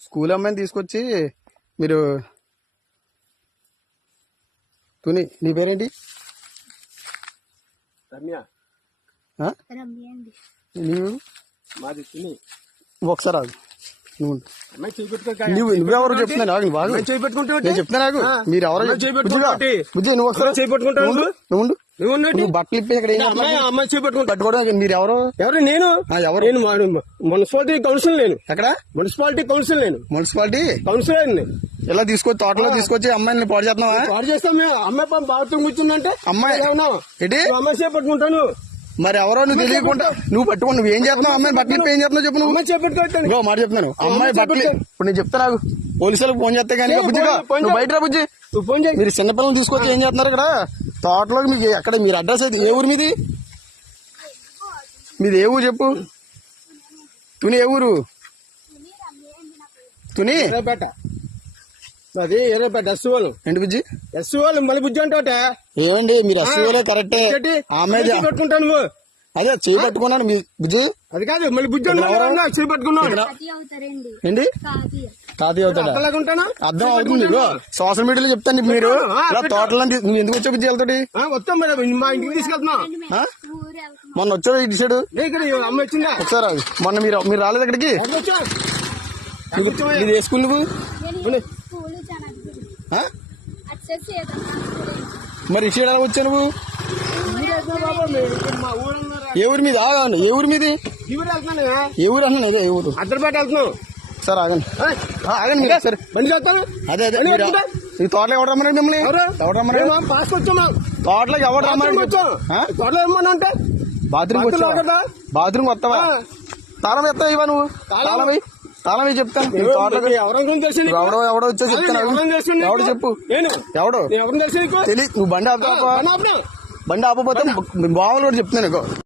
School అమ్మాయిని తీసుకొచ్చి మీరు తుని నీ పేరేంటి? నీవు మాది తిని. ఒకసారి ఆగు. నువ్వు నువ్వెవరు చెప్తున్నాను ఆగు పెట్టుకుంటావు నేను చెప్తాను ఆగు. మీరు ఎవరో బుజ్జి నువ్వు ఒకసారి చేయి పెట్టుకుంటావు నువ్వు. నువ్వు బట్టలు ఇప్పి ఇక్కడ అమ్మాయి చేస్తున్నావు? అమ్మాయి చేయి పెట్టుకుంటా. పట్టుకోవడం మీరు ఎవరు? ఎవరు? నేను? ఎవరు? నేను మున్సిపాలిటీ కౌన్సిల్ నేను. ఎక్కడ? మున్సిపాలిటీ కౌన్సిల్ నేను. మున్సిపాలిటీ? కౌన్సిలర్ నేను ఇలా తీసుకొచ్చి తోటలో తీసుకొచ్చి అమ్మాయిని పాడు చేస్తున్నావా? పాడు చేస్తాం మేము. అమ్మాయి పాపం బాత్రూమ్ కూర్చుందంటే అమ్మాయి ఏమన్నా? ఏంటి? అమ్మాయి చేయి పట్టుకుంటాను. మరి ఎవరో నువ్వు తెలియకుండా నువ్వు పట్టుకో నువ్వు ఏం చేస్తున్నావు? అమ్మాయి బట్టలు ఏం చేస్తున్నావు చెప్పు నువ్వు? ఇంకో మాట చెప్తున్నాను. అమ్మాయి బట్టలు. ఇప్పుడు నేను చెప్తాను. పోలీసులకు ఫోన్ చేస్తే కానీ బుజ్జిగా నువ్వు చేయి. బయట బుజ్జి. నువ్వు ఫోన్ చేయి. మీరు చిన్నపిల్లలు తీసుకొచ్చి ఏం చేస్తున్నారు ఇక్కడ? తోటలోకి మీకు ఎక్కడ మీరు అడ్రస్ అయితే ఏ ఊరు మీది? మీది ఏ ఊరు చెప్పు? తుని. ఏ ఊరు? తుని. అది ఎర్రపేట ఎస్ వాళ్ళు ఏంటి బుజ్జి? ఎస్ వాళ్ళు మళ్ళీ బుజ్జి అంటావట? ఏమండి మీరు అసలు కరెక్టే. ఆమె పెట్టుకుంటాను నువ్వు. అదే చేయి పట్టుకున్నాను మీ బుజ్జి. అది కాదు మళ్ళీ బుజ్జి చేయి అవుతారండి. ఏంటి? తాతయ్య అవుతాడా? అర్థం అవుతుంది సోషల్ మీడియాలో చెప్తాను మీరు. తోటలో ఎందుకు వచ్చావు బుజ్జి వెళ్తాడు వస్తాం మరి మా ఇంటికి తీసుకెళ్తున్నా. మొన్న వచ్చాడు ఇటు సైడు అమ్మ వచ్చిందా? ఒకసారి. మొన్న మీరు మీరు రాలేదు అక్కడికి? వచ్చా? నీది ఏ స్కూల్ నువ్వు? మరి ఇటు వచ్చావు నువ్వు? ఏ ఊరు మీది? ఆగండి ఏ ఊరు మీది? ఏ ఊరు అన్నాను అదే ఏ ఊరు? అద్దరిపేట వెళ్తున్నాం సరే ఆగండి. ఆగండి మీరు. సరే. బండి వెళ్తాను అదే అదే? ఈ తోటలో ఎవరు రమ్మన్నాడు మిమ్మల్ని? ఎవరు? ఎవరు మేము పాస్కి వచ్చాము తోటలోకి ఎవరు బాత్రూమ్ రమ్మన్నాడు వచ్చాం. ఆ? త్వరలో ఏమన్నా అంటే? బాత్రూమ్ బాత్రూమ్ వచ్చావా? బాత్రూమ్ వస్తావా. తాళం ఎత్తావు ఇవా నువ్వు? తాళం? వేయి చెప్తాను? ఎవడో ఎవడో వచ్చా చెప్తాను? ఎవడు చెప్పు. ఎవడు? తెలియదు నువ్వు బండి ఆపుతావా బండి ఆపపోతే బావులు కూడా చెప్తున్నాను